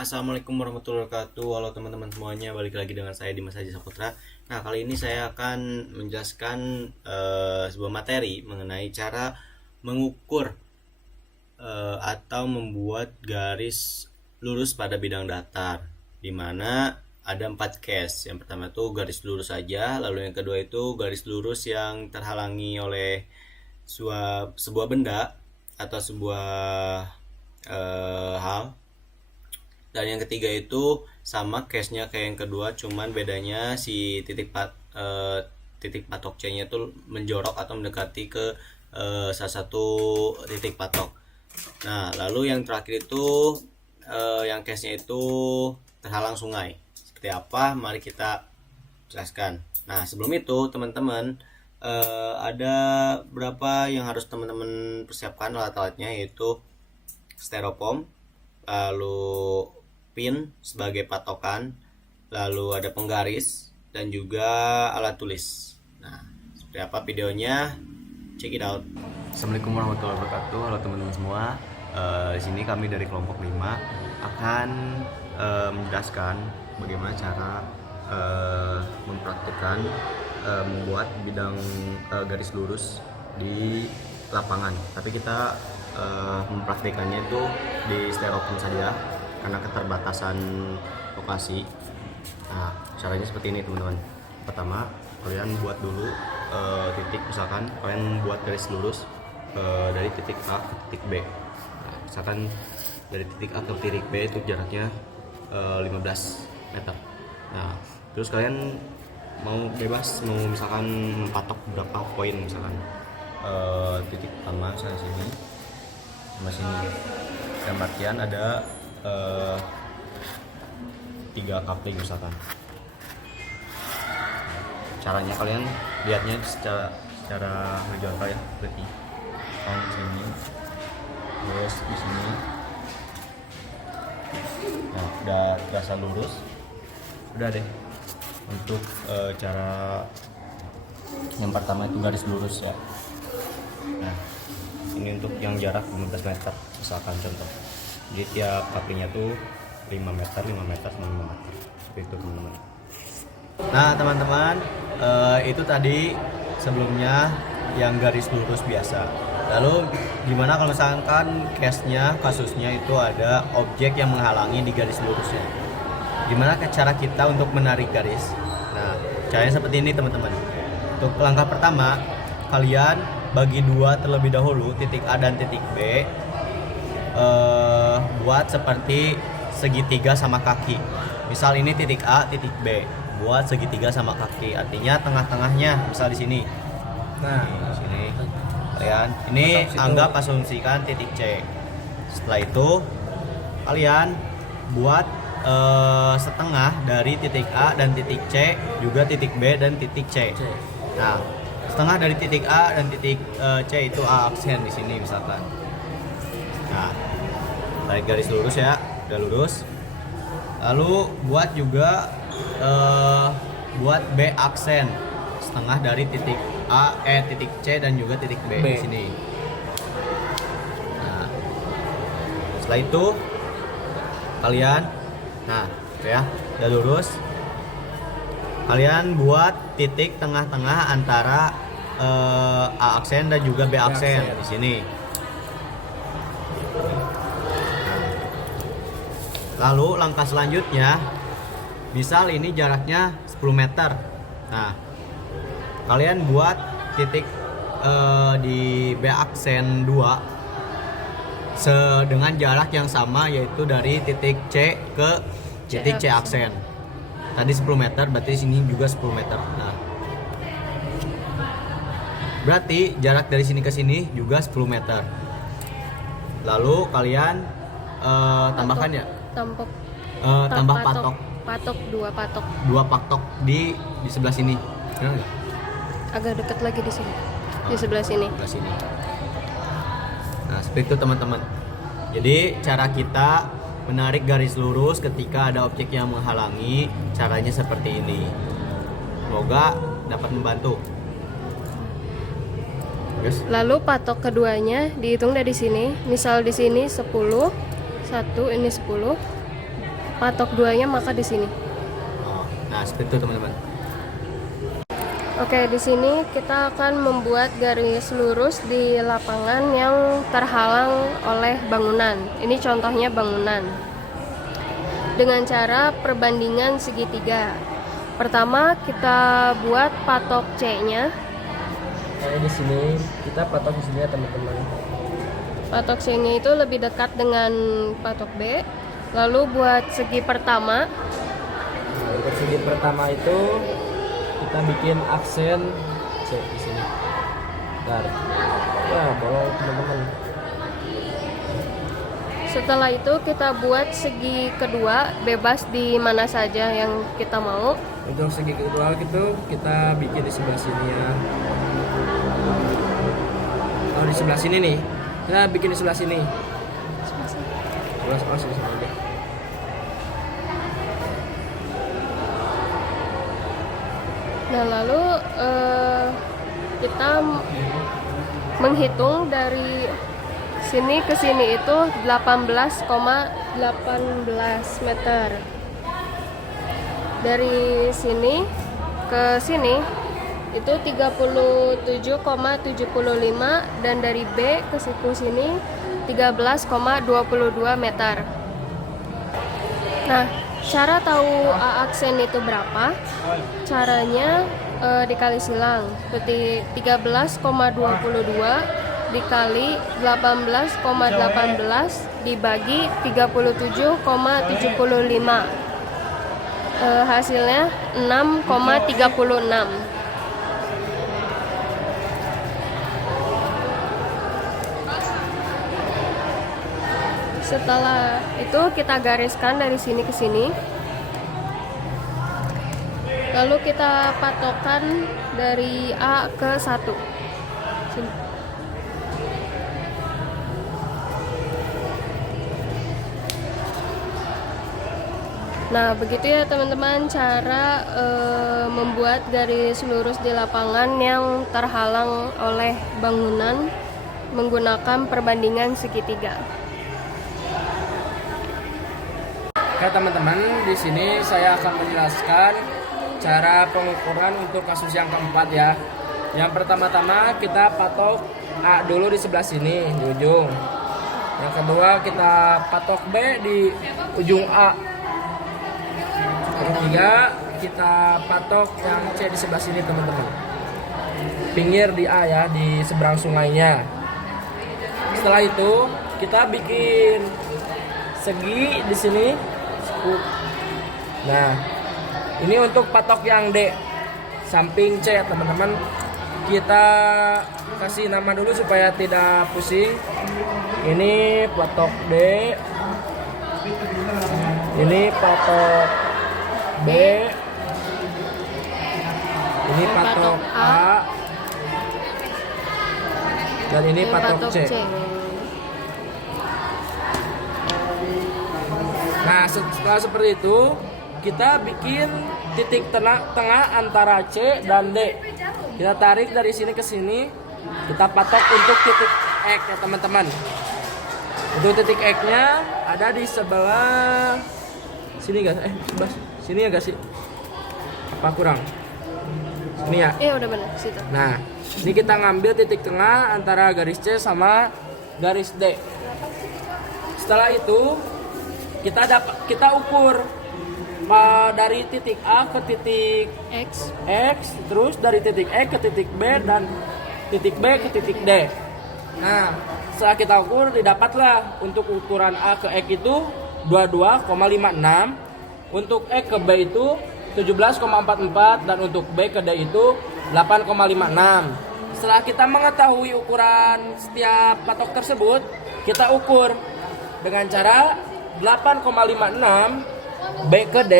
Assalamualaikum warahmatullahi wabarakatuh. Halo teman-teman semuanya, balik lagi dengan saya Dimas Haji Saputra. Nah, kali ini saya akan menjelaskan sebuah materi mengenai cara mengukur atau membuat garis lurus pada bidang datar, di mana ada 4 case. Yang pertama itu garis lurus saja, lalu yang kedua itu garis lurus yang terhalangi oleh sebuah benda atau sebuah hal. Dan yang ketiga itu sama case-nya kayak yang kedua, cuman bedanya si titik patok C-nya itu menjorok atau mendekati ke salah satu titik patok. Nah, lalu yang terakhir itu yang case-nya itu terhalang sungai. Seperti apa? Mari kita jelaskan. Nah, sebelum itu teman-teman ada berapa yang harus teman-teman persiapkan alat-alatnya, yaitu styrofoam, lalu pin sebagai patokan, lalu ada penggaris dan juga alat tulis. Nah, seperti apa videonya? Check it out. Assalamualaikum warahmatullahi wabarakatuh. Halo teman-teman semua. Di sini kami dari kelompok 5 akan menjelaskan bagaimana cara mempraktikkan membuat bidang garis lurus di lapangan. Tapi kita mempraktikannya itu di styrofoam saja karena keterbatasan lokasi. Nah, caranya seperti ini teman-teman. Pertama, kalian buat dulu titik, misalkan kalian buat garis lurus dari titik A ke titik B. Nah, misalkan dari titik A ke titik B itu jaraknya 15 meter. Nah, terus kalian mau bebas, mau misalkan patok berapa poin, misalkan titik pertama saya sini sama sini, dan artian ada 3 kapling misalkan. Caranya kalian lihatnya secara horizontal ya, berarti di sini, terus di sini. Nah, udah terasa lurus, udah deh. Untuk cara yang pertama itu garis lurus ya. Nah, ini untuk yang jarak 15 meter misalkan contoh. Jadi tiap kaplingnya tuh 5 meter, 5 meter, sama 5 meter. Seperti itu teman-teman. Nah teman-teman, itu tadi sebelumnya yang garis lurus biasa. Lalu gimana kalau misalkan kasusnya itu ada objek yang menghalangi di garis lurusnya? Gimana cara kita untuk menarik garis? Nah, caranya seperti ini teman-teman. Untuk langkah pertama, kalian bagi 2 terlebih dahulu, titik A dan titik B. Buat seperti segitiga sama kaki. Misal ini titik A, titik B. Buat segitiga sama kaki. Artinya tengah-tengahnya, misal di sini. Nah, di sini. Kalian ini anggap asumsikan titik C. Setelah itu kalian buat setengah dari titik A dan titik C, juga titik B dan titik C. Nah, setengah dari titik A dan titik C itu A aksen di sini misalkan. Nah, tarik garis lurus ya, udah lurus. Lalu buat juga buat B aksen, setengah dari titik titik C dan juga titik B di sini. Nah, setelah itu kalian, nah ya, udah lurus. Kalian buat titik tengah-tengah antara A aksen dan juga B aksen di sini. Lalu langkah selanjutnya, misal ini jaraknya 10 meter. Nah, kalian buat titik di B aksen 2 dengan jarak yang sama, yaitu dari titik C ke titik C aksen. Tadi 10 meter, berarti sini juga 10 meter. Nah, berarti jarak dari sini ke sini juga 10 meter. Lalu kalian tambahkan ya, tambah patok 2 patok. 2 patok di sebelah sini. Benar nggak? Agak dekat lagi di sini. Di sebelah sini. Sebelah sini. Nah, seperti itu teman-teman. Jadi cara kita menarik garis lurus ketika ada objek yang menghalangi, caranya seperti ini. Semoga dapat membantu. Yes. Lalu patok keduanya dihitung dari sini. Misal di sini 10, 1 ini 10. patok 2-nya maka di sini. Oh, nah seperti itu teman-teman. Oke, di sini kita akan membuat garis lurus di lapangan yang terhalang oleh bangunan. Ini contohnya bangunan. Dengan cara perbandingan segitiga. Pertama, kita buat patok C-nya. Di sini kita patok di sini ya teman-teman. Patok C-nya itu lebih dekat dengan patok B. Lalu buat segi pertama. Nah, untuk segi pertama itu kita bikin aksen C di sini. Bentar. Ya, bolong teman-teman. Setelah itu kita buat segi kedua, bebas di mana saja yang kita mau. Untuk segi kedua gitu kita bikin di sebelah sini ya. Oh, di sebelah sini nih. Kita bikin di sebelah sini. Sebelah sini aja. Nah, lalu kita menghitung dari sini ke sini itu 18,18 meter. Dari sini ke sini itu 37,75 dan dari B ke siku sini 13,22 meter. Nah, cara tahu A aksen itu berapa? Caranya dikali silang. Seperti 13,22 dikali 18,18 dibagi 37,75. Hasilnya 6,36. Setelah itu kita gariskan dari sini ke sini. Lalu kita patokkan dari A ke 1. Sini. Nah, begitu ya teman-teman cara membuat garis lurus di lapangan yang terhalang oleh bangunan menggunakan perbandingan segitiga. Oke teman-teman, di sini saya akan menjelaskan cara pengukuran untuk kasus yang keempat ya. Yang pertama-tama kita patok A dulu di sebelah sini di ujung. Yang kedua kita patok B di ujung A. Ketiga kita patok yang C di sebelah sini teman-teman. Pinggir di A ya, di seberang sungainya. Setelah itu kita bikin segi di sini. Nah, ini untuk patok yang D samping C ya teman-teman. Kita kasih nama dulu supaya tidak pusing. Ini patok D. Ini patok B. Ini patok A. Dan ini patok C. Nah, setelah seperti itu, kita bikin titik tengah antara C dan D. Kita tarik dari sini ke sini, kita patok untuk titik X ya teman-teman. Untuk titik X-nya ada di sebelah sini guys. Sebelah sini ya guys sih? Apa kurang? Sini ya? Iya, udah benar situ. Nah, ini kita ngambil titik tengah antara garis C sama garis D. Setelah itu kita ukur dari titik A ke titik X, terus dari titik X ke titik B dan titik B ke titik D. Nah, setelah kita ukur didapatlah untuk ukuran A ke X itu 22,56, untuk X ke B itu 17,44 dan untuk B ke D itu 8,56. Setelah kita mengetahui ukuran setiap patok tersebut, kita ukur dengan cara 8,56 B ke D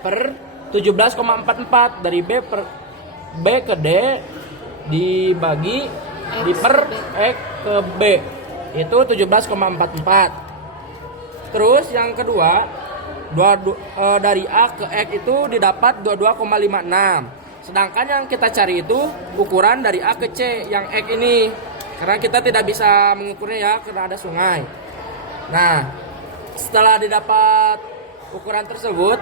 per 17,44 dari B ke D dibagi di per X ke B itu 17,44. Terus yang kedua dari A ke X itu didapat 22,56. Sedangkan yang kita cari itu ukuran dari A ke C yang X ini, karena kita tidak bisa mengukurnya ya karena ada sungai. Nah, setelah didapat ukuran tersebut.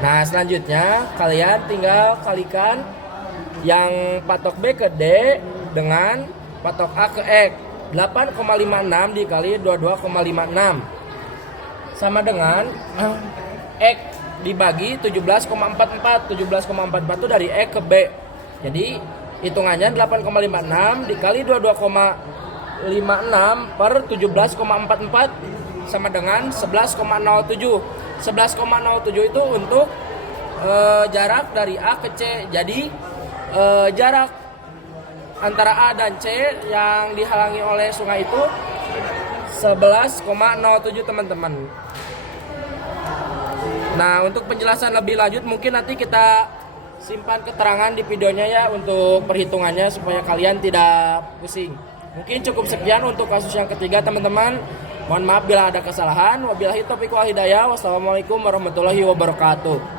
Nah, selanjutnya kalian tinggal kalikan yang patok B ke D dengan patok A ke X. 8,56 dikali 22,56 sama dengan X dibagi 17,44. 17,44 itu dari X ke B. Jadi hitungannya 8,56 dikali 22,56 per 17,44 sama dengan 11,07. 11,07 itu untuk jarak dari A ke C. Jadi jarak antara A dan C yang dihalangi oleh sungai itu 11,07 teman-teman. Nah, untuk penjelasan lebih lanjut mungkin nanti kita simpan keterangan di videonya ya untuk perhitungannya supaya kalian tidak pusing. Mungkin cukup sekian untuk kasus yang ketiga teman-teman. Mohon maaf bila ada kesalahan. Wabillahi taufiq wal hidayah. Wassalamualaikum warahmatullahi wabarakatuh.